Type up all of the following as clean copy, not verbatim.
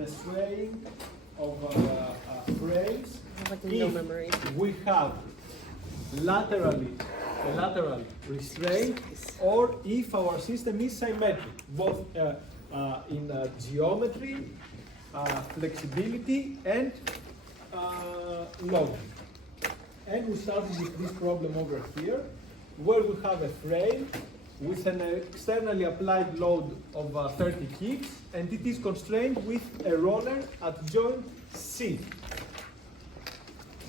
the swaying of frames memory. if we have a lateral restraint, or if our system is symmetric, both in geometry, flexibility, and loading. And we started with this problem over here, where we have a frame with an externally applied load of 30 kips, and it is constrained with a roller at joint C.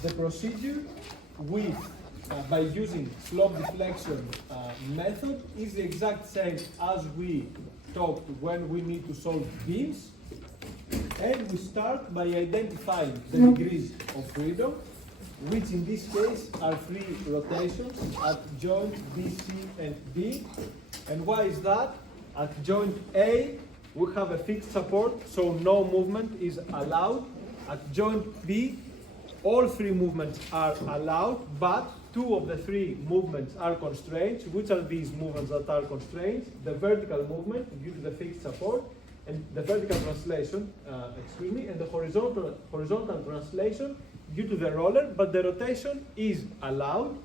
The procedure with by using slope deflection method is the exact same as we talked when we need to solve beams, and we start by identifying the degrees of freedom, which in this case are 3 rotations at joint B, C, and D. And why is that? At joint A, we have a fixed support, so no movement is allowed. At joint B, all 3 movements are allowed, but 2 of the 3 movements are constraints. Which are these movements that are constraints? The vertical movement due to the fixed support, and the vertical translation, and the horizontal translation due to the roller, but the rotation is allowed.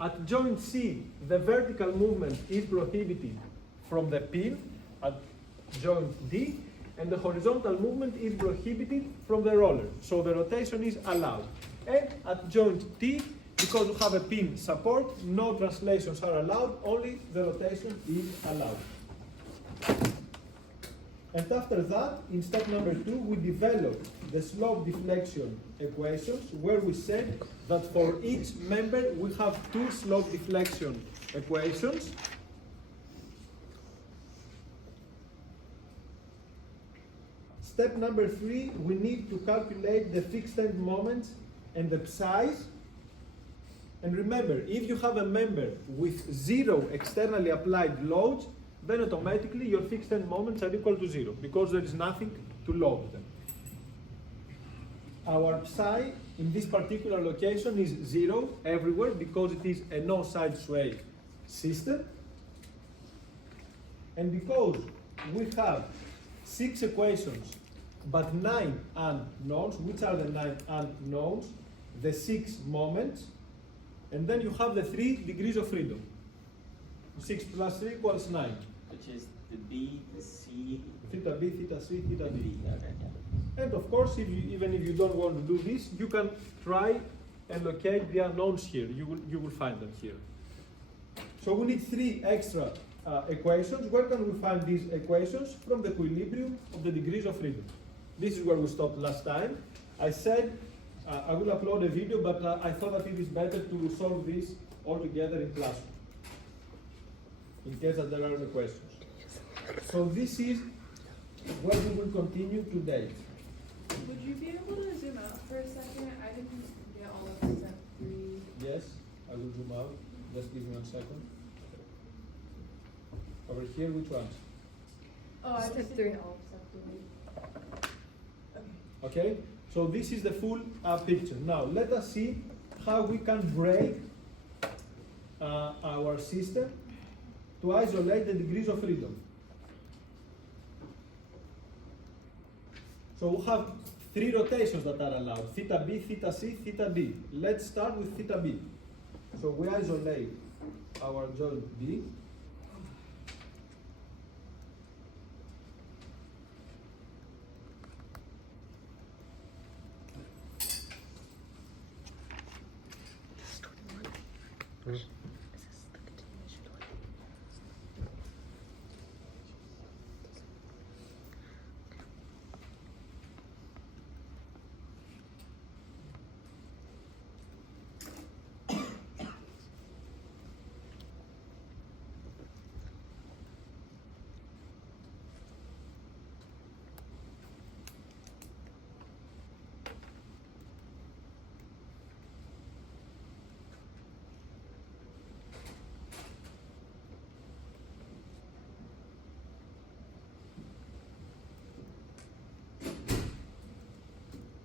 At joint C, the vertical movement is prohibited from the pin at joint D, and the horizontal movement is prohibited from the roller. So the rotation is allowed. And at joint T, because we have a pin support, no translations are allowed, only the rotation is allowed. And after that, in step number 2, we developed the slope deflection equations, where we said that for each member we have 2 slope deflection equations. Step number 3, we need to calculate the fixed end moments and the psi's. And remember, if you have a member with 0 externally applied loads, then automatically your fixed end moments are equal to 0, because there is nothing to load them. Our psi in this particular location is 0 everywhere, because it is a no-side sway system. And because we have 6 equations, but 9 unknowns. Which are the 9 unknowns? The 6 moments, and then you have the 3 degrees of freedom. 6 plus 3 equals 9. Which is the B, the C, Theta B, theta C, theta D. B. Okay, yeah. And of course, even if you don't want to do this, you can try and locate the unknowns here. You will find them here. So we need 3 extra equations. Where can we find these equations? From the equilibrium of the degrees of freedom. This is where we stopped last time. I said I will upload a video, but I thought that it is better to solve this all together in class, in case that there are any questions. So this is where we will continue today. Would you be able to zoom out for a second? I didn't get all of step 3. Yes, I will zoom out. Just give me 1 second. Over here, which ones? Oh, I Step just 3. all of step 3. Okay, so this is the full picture. Now let us see how we can break our system to isolate the degrees of freedom. So we have 3 rotations that are allowed: theta B, theta C, theta D. Let's start with theta B. So we isolate our joint B.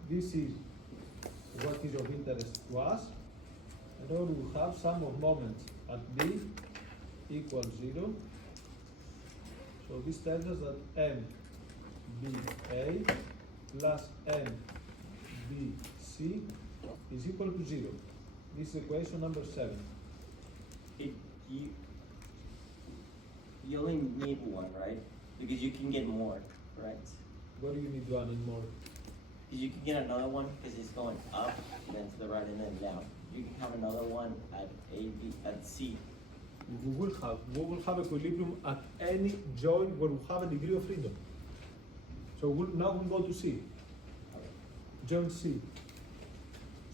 This is what is of interest to us. And now we will have sum of moments at B equals 0. So this tells us that M, B, A plus n b c is equal to 0. This is equation number 7. It, you only need one, right? Because you can get more, correct? What do you need one in more? Because you can get another one because it's going up, then to the right, and then down. You can have another one at A, B, at C. We will have equilibrium at any joint where we have a degree of freedom. So now we'll go to C. Joint C.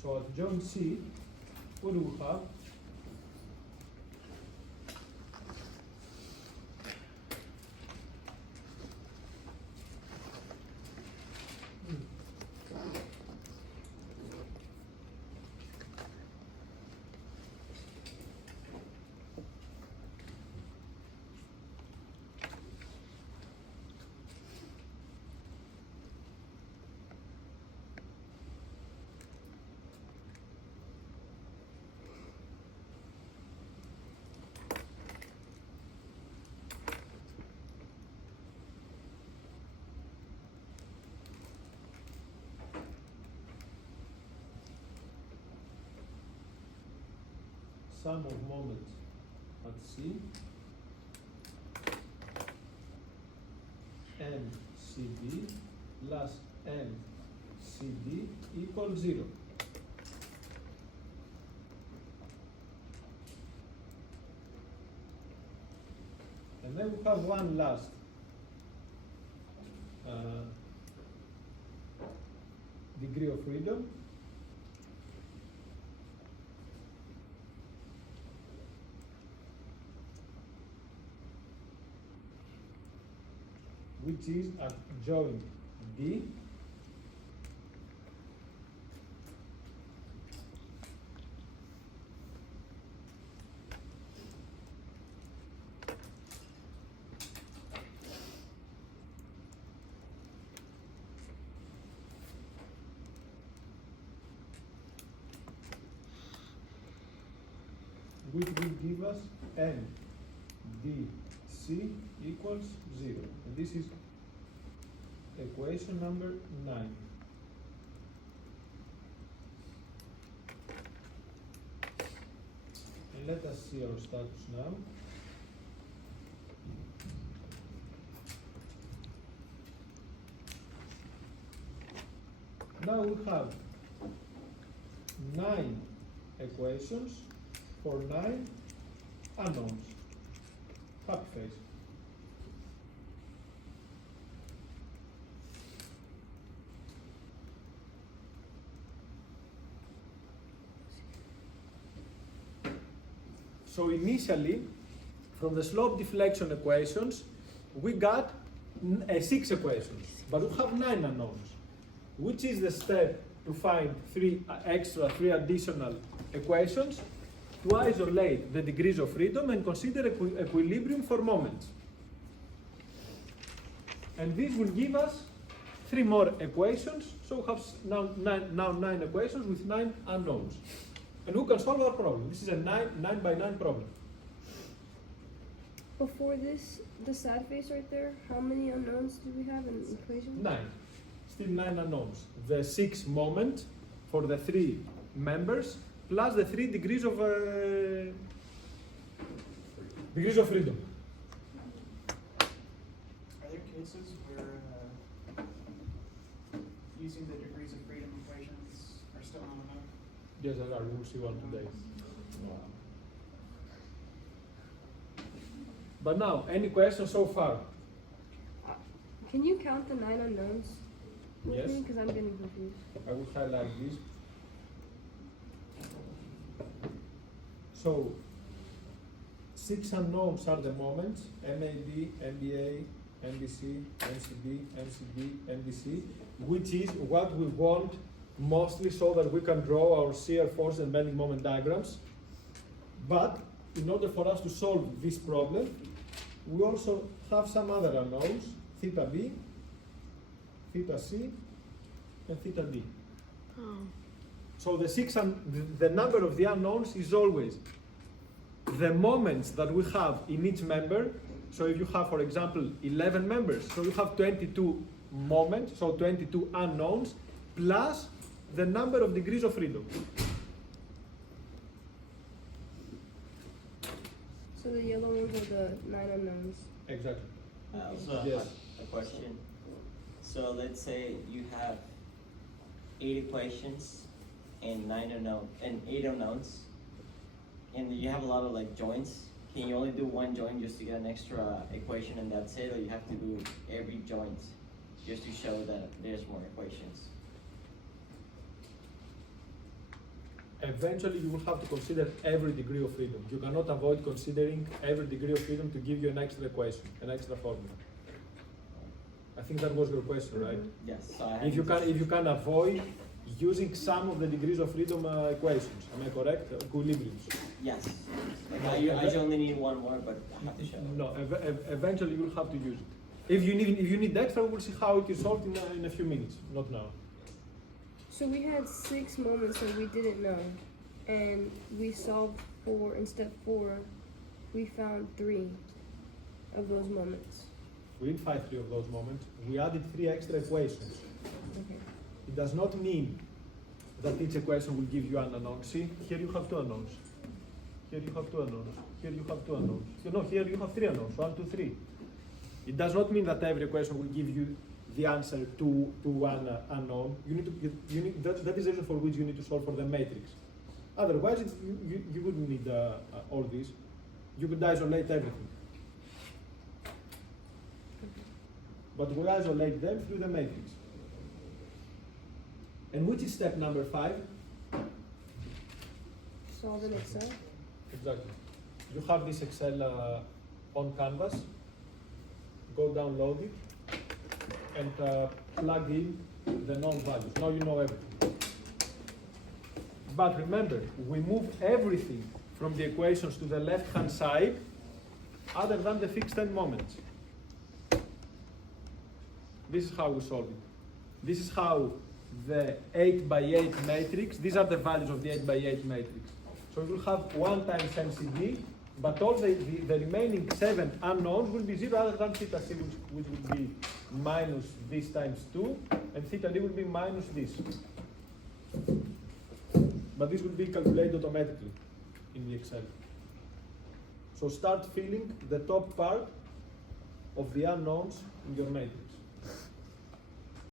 So at joint C, what do we have? Sum of moments at C and CD plus and CD equals 0. And then we have one last degree of freedom, which is at joint D which will give us N D C equals 0. And this is equation number 9. And let us see our status now. Now we have 9 equations for 9 unknowns. Happy face. So initially, from the slope deflection equations, we got 6 equations, but we have 9 unknowns, which is the step to find 3 additional equations to isolate the degrees of freedom and consider equilibrium for moments. And this will give us 3 more equations, so we have now 9 equations with 9 unknowns. And who can solve our problem? This is a 9 by 9 problem. Before this, the sad face right there, how many unknowns do we have in the equation? 9. Still 9 unknowns. The 6 moment for the 3 members plus the 3 degrees of freedom. Are there cases where using the degrees of freedom equations are still not enough? Yes, there are. We will see one today. But now, any questions so far? Can you count the 9 unknowns with Yes. me? Because I'm getting confused. I will highlight this. So, 6 unknowns are the moments: MAB, MBA, MBC, MCB, MCB, MBC, which is what we want mostly so that we can draw our shear force and bending moment diagrams. But in order for us to solve this problem, we also have some other unknowns: theta B, theta C, and theta D. So the number of the unknowns is always the moments that we have in each member. So if you have, for example, 11 members, so you have 22 moments, so 22 unknowns, plus the number of degrees of freedom. So the yellow ones are the 9 unknowns. Exactly. I also have Yes. a question. So let's say you have 8 equations and 8 unknowns, and you have a lot of like joints. Can you only do one joint just to get an extra equation and that's it, or you have to do every joint just to show that there's more equations? Eventually, you will have to consider every degree of freedom. You cannot avoid considering every degree of freedom to give you an extra equation, an extra formula. I think that was your question, right? Yes. So I If you can avoid using some of the degrees of freedom equations, am I correct? Equilibriums. Yes. Like, I just only need one more, but I have to show. No, eventually you will have to use it. If you need extra, we'll see how it is solved in a few minutes, not now. So we had 6 moments that we didn't know, and we solved 4. In step 4, we found 3 of those moments. We didn't find 3 of those moments. We added 3 extra equations. Okay. It does not mean that each equation will give you an unknown. See, here you have 2 unknowns. Here you have 2 unknowns. Here you have 2 unknowns. Here you have 3 unknowns. 1, 2, 3. It does not mean that every equation will give you the answer to one unknown. That is the reason for which you need to solve for the matrix. Otherwise, you wouldn't need all this. You could isolate everything. But we isolate them through the matrix. And which is step number 5? Solve in Excel. Exactly. You have this Excel on Canvas. Go download it and plug in the known values. Now you know everything. But remember, we move everything from the equations to the left-hand side other than the fixed end moments. This is how we solve it. This is how the 8x8 matrix, these are the values of the 8x8 matrix. So we will have 1 times MCD, but all the remaining 7 unknowns will be 0 other than theta c, which will be minus this times 2, and theta d will be minus this. But this will be calculated automatically in the Excel. So start filling the top part of the unknowns in your matrix.